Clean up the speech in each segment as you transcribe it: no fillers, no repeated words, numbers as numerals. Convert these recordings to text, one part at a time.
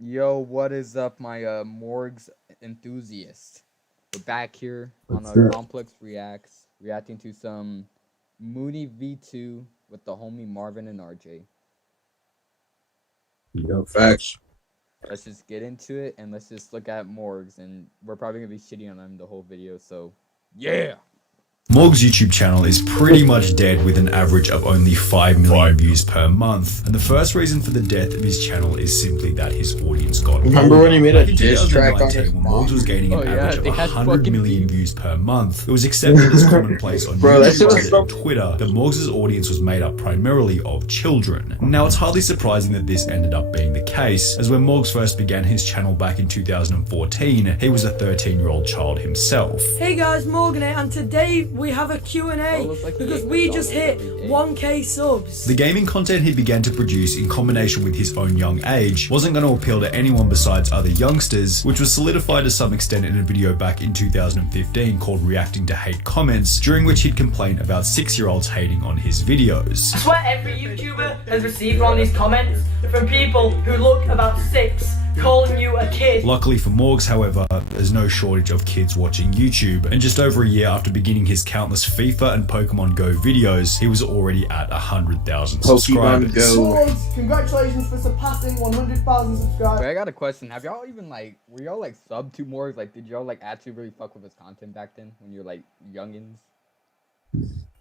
Yo, what is up, my Morgz enthusiast? We're back here on What's a up? Complex Reacts, reacting to some Mooney V2 with the homie Marvin and RJ. Yo, facts. Let's just get into it and let's just look at Morgz, and we're probably gonna be shitting on him the whole video. So, yeah. Morgz' YouTube channel is pretty much dead with an average of only 5 million views per month, and the first reason for the death of his channel is simply that his audience got Remember older. when he made a Back in diss track on 2019, his when mom? Morgz was gaining an Oh, yeah, average of they had 100 fucking million beef. views per month, it was accepted as commonplace on Bro, that YouTube, shit was Reddit, so- and Twitter that Morgz' audience was made up primarily of children. Now, it's hardly surprising that this ended up being the case, as when Morgz first began his channel back in 2014, he was a 13-year-old child himself. Hey guys, Morgan here, and today we have a Q&A looks like he because ate we just McDonald's hit every day. 1k subs. The gaming content he began to produce in combination with his own young age wasn't going to appeal to anyone besides other youngsters, which was solidified to some extent in a video back in 2015 called Reacting to Hate Comments, during which he'd complain about 6-year-olds hating on his videos. I swear every YouTuber has received one of these comments from people who look about 6, calling you a kid. Luckily for Morgz, however, there's no shortage of kids watching YouTube, and just over a year after beginning his countless FIFA and Pokemon Go videos, he was already at 100,000 subscribers. Go. Congratulations for surpassing 100,000 subscribers. Wait, I got a question. Have y'all even were y'all sub to Morgz? Like, did y'all actually really fuck with his content back then when you were youngins?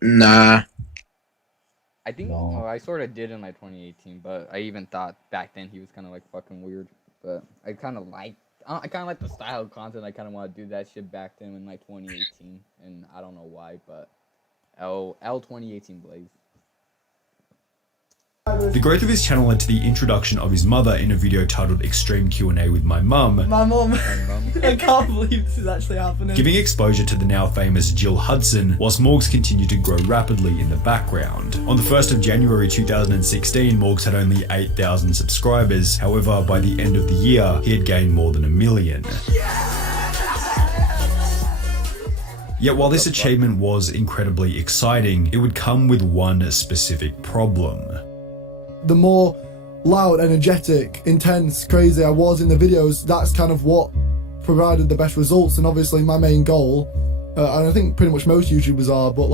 Nah. I think No. I sort of did in 2018, but I even thought back then he was kind of fucking weird. But I kind of like the style of content. I kind of want to do that shit back then in 2018, and I don't know why, but L 2018 Blaze. The growth of his channel led to the introduction of his mother in a video titled Extreme Q&A with My Mum, My mum, And, I can't believe this is actually happening. giving exposure to the now famous Jill Hudson, whilst Morgz continued to grow rapidly in the background. On the 1st of January 2016, Morgz had only 8,000 subscribers. However, by the end of the year, he had gained more than 1 million. Yet while this achievement was incredibly exciting, it would come with one specific problem. The more loud, energetic, intense, crazy I was in the videos, that's kind of what provided the best results. And obviously my main goal, and I think pretty much most YouTubers are, but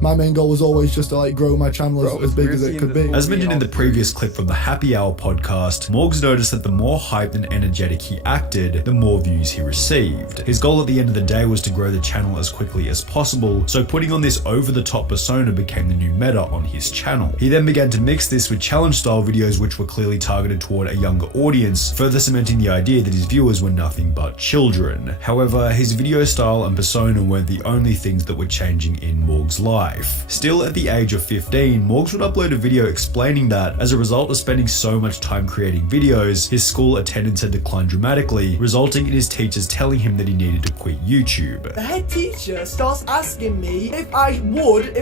my main goal was always just to grow my channel as big as it could be. As mentioned in the previous clip from the Happy Hour podcast, Morgz noticed that the more hyped and energetic he acted, the more views he received. His goal at the end of the day was to grow the channel as quickly as possible, so putting on this over-the-top persona became the new meta on his channel. He then began to mix this with challenge-style videos which were clearly targeted toward a younger audience, further cementing the idea that his viewers were nothing but children. However, his video style and persona weren't the only things that were changing in Morgz' life. Still at the age of 15, Morgz would upload a video explaining that, as a result of spending so much time creating videos, his school attendance had declined dramatically, resulting in his teachers telling him that he needed to quit YouTube. The head teacher starts asking me if I would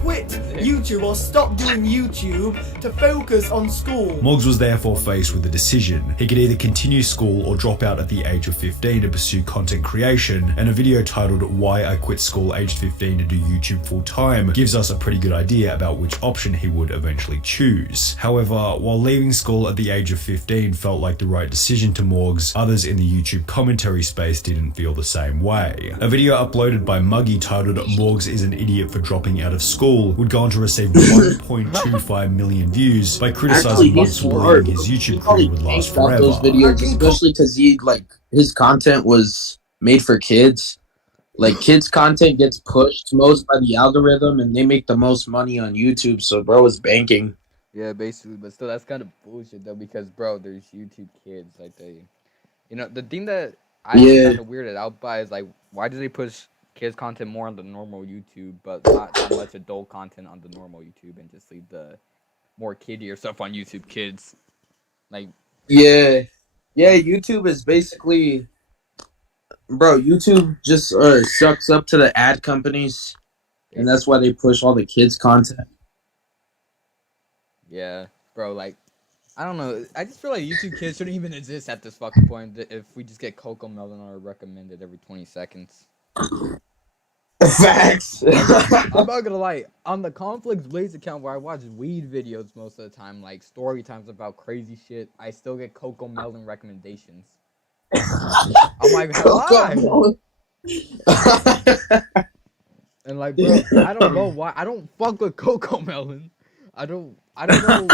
quit YouTube or stop doing YouTube to focus on school. Morgz was therefore faced with a decision. He could either continue school or drop out at the age of 15 to pursue content creation, and a video titled Why I Quit School aged 15 to Do YouTube Full Time gives us a pretty good idea about which option he would eventually choose. However, while leaving school at the age of 15 felt like the right decision to Morgz, others in the YouTube commentary space didn't feel the same way. A video uploaded by Muggy titled Morgz is an idiot for dropping out of school would go on to receive 1.25 million views by criticizing Morgz for believing his YouTube career would last forever. Those videos, especially because his content was made for kids. Kids content gets pushed most by the algorithm, and they make the most money on YouTube. So, bro is banking. Yeah, basically, but still, that's kind of bullshit though, because bro, there's YouTube kids the thing that I'm kind of weirded out by is why do they push kids content more on the normal YouTube, but not so much adult content on the normal YouTube, and just leave the more kiddier stuff on YouTube Kids? Yeah, YouTube is basically, bro. YouTube just sucks up to the ad companies, and that's why they push all the kids content. Yeah, bro, I don't know. I just feel like YouTube Kids shouldn't even exist at this fucking point if we just get Coco Melon or recommended every 20 seconds. Facts. I'm not gonna lie. On the Conflicts Blaze account where I watch weed videos most of the time, like story times about crazy shit, I still get Coco Melon recommendations. I'm like, why? And like, bro, I don't know why. I don't fuck with Coco Melon. I don't know.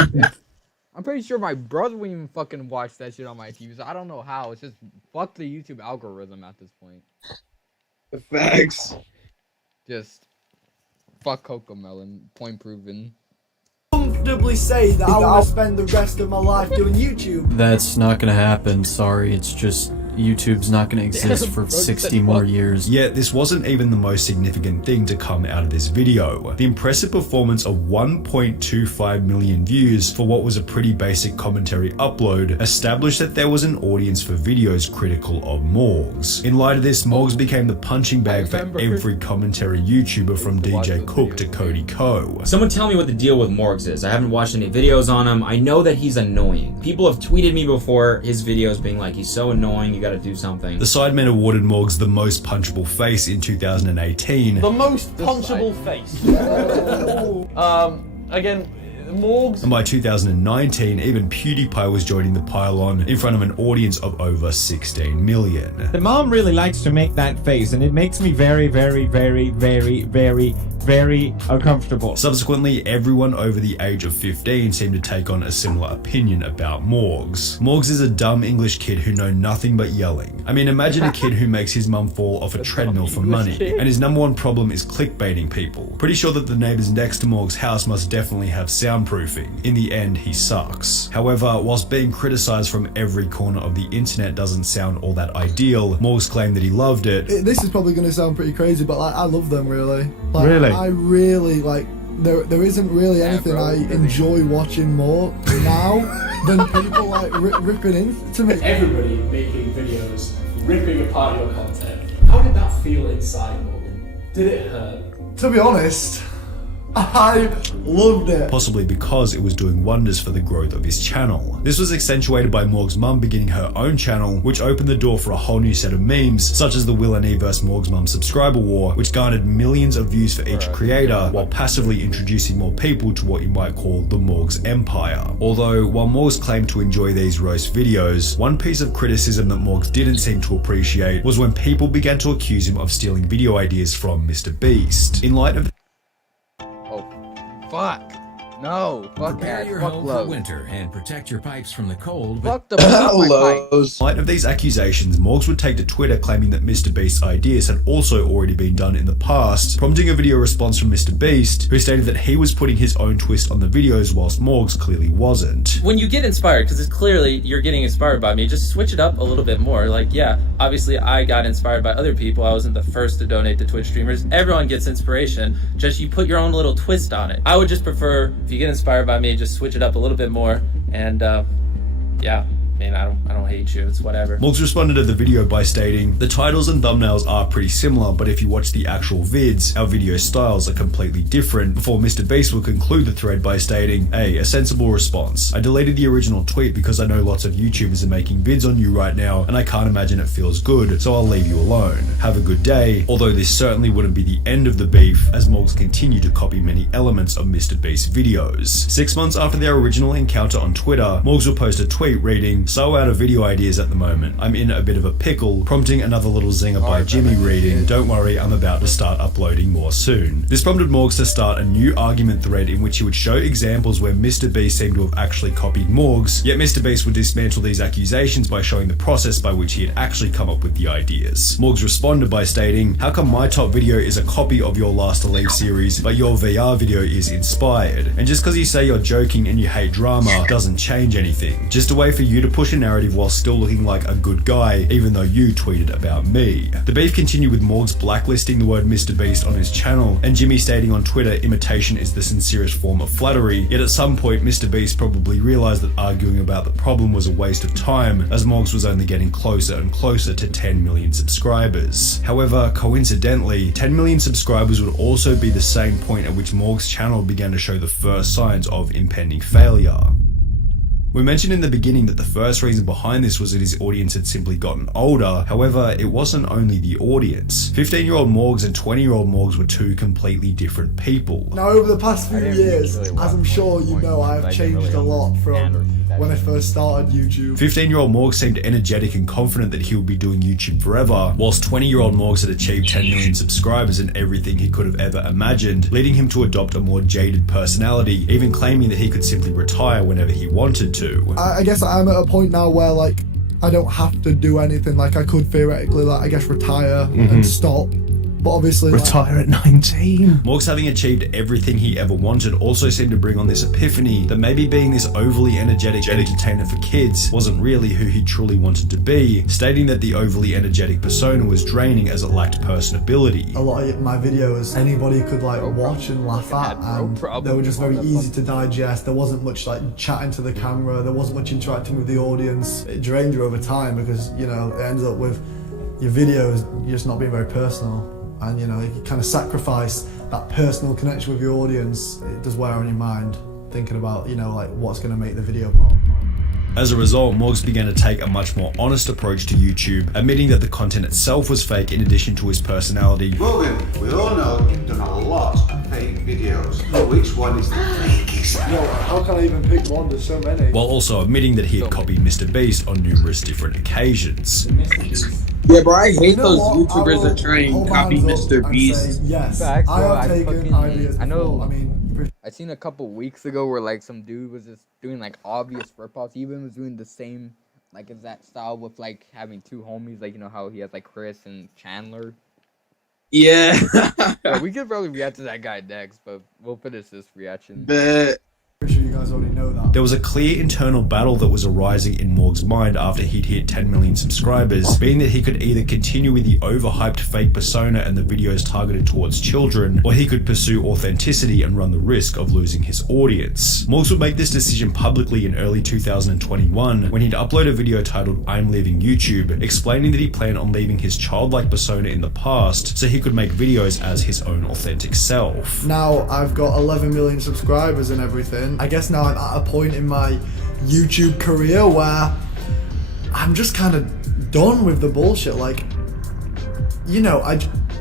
I'm pretty sure my brother wouldn't even fucking watch that shit on my TV. So I don't know how. It's just fuck the YouTube algorithm at this point. Facts. Just fuck Coco Melon. Point proven. Comfortably say that I want to spend the rest of my life doing YouTube. That's not gonna happen, sorry, it's just YouTube's not gonna exist for 60 more years. Yet this wasn't even the most significant thing to come out of this video. The impressive performance of 1.25 million views for what was a pretty basic commentary upload established that there was an audience for videos critical of Morgz. In light of this, Morgz became the punching bag for every commentary YouTuber from DJ Cook to Cody Ko. Someone tell me what the deal with Morgz is. I haven't watched any videos on him. I know that he's annoying. People have tweeted me before his videos being like, he's so annoying, you gotta do something. The Sidemen awarded Morgz the most punchable face in 2018. The most punchable face. Again, Morgz. And by 2019, even PewDiePie was joining the pylon in front of an audience of over 16 million. The mom really likes to make that face, and it makes me very, very, very, very, very, very uncomfortable. Subsequently, everyone over the age of 15 seemed to take on a similar opinion about Morgz. Morgz is a dumb English kid who know nothing but yelling. I mean, imagine a kid who makes his mum fall off a treadmill for money, and his number one problem is clickbaiting people. Pretty sure that the neighbors next to Morgz's house must definitely have soundproofing. In the end, he sucks. However, whilst being criticized from every corner of the internet doesn't sound all that ideal, Morgz claimed that he loved it. This is probably going to sound pretty crazy, but like, I love them really. Like, Really? I really like. There isn't really anything bro, I really. enjoy watching more now than people like ripping into me. Everybody making videos, ripping apart your content. How did that feel inside, Morgan? Did it hurt? To be honest, I loved it. Possibly because it was doing wonders for the growth of his channel. This was accentuated by Morgz's mum beginning her own channel, which opened the door for a whole new set of memes, such as the Will and E vs Morgz mum subscriber war, which garnered millions of views for each creator, while passively introducing more people to what you might call the Morgz empire. Although, while Morgz claimed to enjoy these roast videos, one piece of criticism that Morgz didn't seem to appreciate was when people began to accuse him of stealing video ideas from Mr. Beast. In light of Fuck. No. Fuck Prepare ass. your Fuck home love. for winter and protect your pipes from the cold. Fuck the fuck my pipe. In light of these accusations, Morgz would take to Twitter claiming that Mr. Beast's ideas had also already been done in the past, prompting a video response from Mr. Beast, who stated that he was putting his own twist on the videos whilst Morgz clearly wasn't. When you get inspired, because it's clearly you're getting inspired by me, just switch it up a little bit more. Like, yeah, obviously I got inspired by other people. I wasn't the first to donate to Twitch streamers. Everyone gets inspiration. Just you put your own little twist on it. I would just prefer, if you get inspired by me, just switch it up a little bit more. And yeah, I mean, I don't hate you. It's whatever. Morgz responded to the video by stating, "The titles and thumbnails are pretty similar, but if you watch the actual vids, our video styles are completely different," before Mr. Beast will conclude the thread by stating, a sensible response. "I deleted the original tweet because I know lots of YouTubers are making vids on you right now, and I can't imagine it feels good, so I'll leave you alone. Have a good day," although this certainly wouldn't be the end of the beef, as Morgz continued to copy many elements of Mr. Beast's videos. 6 months after their original encounter on Twitter, Morgz will post a tweet reading, "So out of video ideas at the moment. I'm in a bit of a pickle," prompting another little zinger by Jimmy reading, "Don't worry, I'm about to start uploading more soon." This prompted Morgz to start a new argument thread in which he would show examples where Mr. Beast seemed to have actually copied Morgz, yet Mr. Beast would dismantle these accusations by showing the process by which he had actually come up with the ideas. Morgz responded by stating, "How come my top video is a copy of your Last to Leave series, but your VR video is inspired? And just because you say you're joking and you hate drama doesn't change anything. Just a way for you to push a narrative while still looking like a good guy, even though you tweeted about me." The beef continued with Morgz blacklisting the word Mr. Beast on his channel, and Jimmy stating on Twitter imitation is the sincerest form of flattery, yet at some point Mr. Beast probably realised that arguing about the problem was a waste of time, as Morgz was only getting closer and closer to 10 million subscribers. However, coincidentally, 10 million subscribers would also be the same point at which Morgz's channel began to show the first signs of impending failure. We mentioned in the beginning that the first reason behind this was that his audience had simply gotten older. However, it wasn't only the audience. 15-year-old Morgz and 20-year-old Morgz were two completely different people. Now, over the past few years, as I'm sure you know, I have changed a lot from when I first started YouTube. 15-year-old Morgz seemed energetic and confident that he would be doing YouTube forever, whilst 20-year-old Morgz had achieved 10 million subscribers and everything he could have ever imagined, leading him to adopt a more jaded personality, even claiming that he could simply retire whenever he wanted to. I guess I'm at a point now where, like, I don't have to do anything. Like, I could theoretically, like, I guess retire and stop. But obviously, retire at 19. Morgz, having achieved everything he ever wanted, also seemed to bring on this epiphany that maybe being this overly energetic entertainer for kids wasn't really who he truly wanted to be, stating that the overly energetic persona was draining as it lacked personability. A lot of my videos, anybody could like watch and laugh at, and they were just very easy to digest. There wasn't much like chatting to the camera, there wasn't much interacting with the audience. It drained you over time because, you know, it ends up with your videos just not being very personal. And, you know, you kind of sacrifice that personal connection with your audience. It does wear on your mind, thinking about, you know, like what's going to make the video pop. As a result, Morgz began to take a much more honest approach to YouTube, admitting that the content itself was fake in addition to his personality. Morgan, we all know you've done a lot of fake videos. Which one is the fakest? Yo, how can I even pick one? There's so many. While also admitting that he had copied Mr Beast on numerous different occasions. Yeah, bro, I hate those YouTubers that try and copy Mr. Beast. Yes, Facts, I bro, have taken fucking- ideas. I know. before. I mean, I seen a couple weeks ago where like some dude was just doing like obvious rip-offs. He even was doing the same like exact style with like having two homies, like, you know how he has like Chris and Chandler. Yeah. Yeah, we could probably react to that guy next, but we'll finish this reaction. But pretty sure you guys already know that. There was a clear internal battle that was arising in Morgz's mind after he'd hit 10 million subscribers, being that he could either continue with the overhyped fake persona and the videos targeted towards children, or he could pursue authenticity and run the risk of losing his audience. Morgz would make this decision publicly in early 2021 when he'd upload a video titled "I'm Leaving YouTube," explaining that he planned on leaving his childlike persona in the past so he could make videos as his own authentic self. Now I've got 11 million subscribers and everything. I guess now I'm at a point in my YouTube career where I'm just kind of done with the bullshit. Like, you know,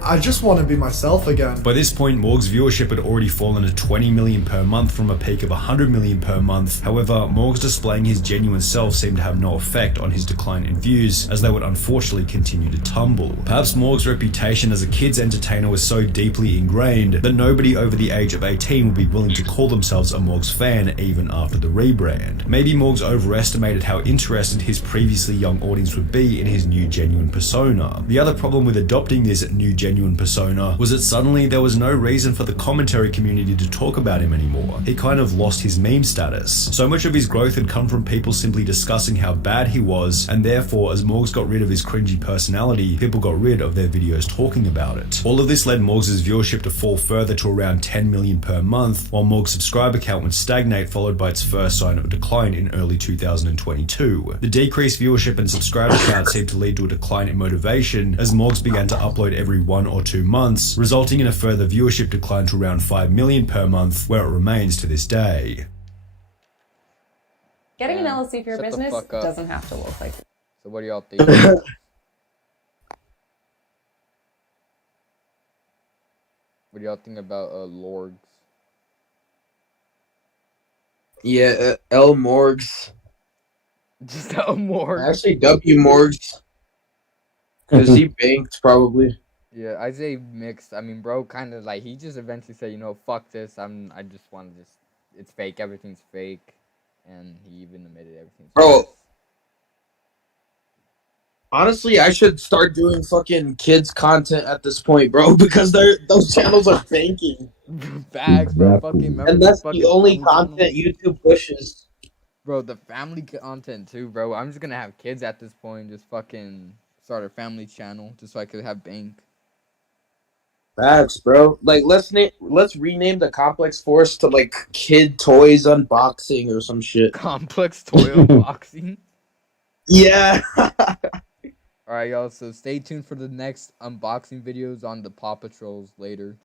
I just want to be myself again. By this point, Morgz's viewership had already fallen to 20 million per month from a peak of 100 million per month. However, Morgz displaying his genuine self seemed to have no effect on his decline in views, as they would unfortunately continue to tumble. Perhaps Morgz's reputation as a kids entertainer was so deeply ingrained that nobody over the age of 18 would be willing to call themselves a Morgz fan even after the rebrand. Maybe Morgz overestimated how interested his previously young audience would be in his new genuine persona. The other problem with adopting this new genuine persona was that suddenly there was no reason for the commentary community to talk about him anymore. He kind of lost his meme status. So much of his growth had come from people simply discussing how bad he was, and therefore as Morgz got rid of his cringy personality, people got rid of their videos talking about it. All of this led Morgz's viewership to fall further to around 10 million per month, while Morgz's subscriber count would stagnate, followed by its first sign of a decline in early 2022. The decreased viewership and subscriber count seemed to lead to a decline in motivation as Morgz began to upload every 1 or 2 months, resulting in a further viewership decline to around 5 million per month, where it remains to this day. Getting an LLC for your Shut the business fuck up. doesn't have to look like So what do y'all think? What do y'all think about Lorgs? yeah, L Morgz. Just L Morgz. Actually, W Morgz. Because he banked, probably. Yeah, I say mixed. I mean, bro, kind of like he just eventually said, you know, fuck this. I just want to just. It's fake. Everything's fake, and he even admitted everything's Bro. fake. Honestly, I should start doing fucking kids content at this point, bro, because those channels are banking. Facts, bro. Fucking remember And that's fucking the only family channel? content YouTube pushes. Bro, the family content too, bro. I'm just gonna have kids at this point. Just fucking start a family channel just so I could have bank. Facts, bro. Like, let's rename the Complex Force to like Kid Toys Unboxing or some shit. Complex toy unboxing. Yeah. Alright, y'all. So stay tuned for the next unboxing videos on the Paw Patrols later.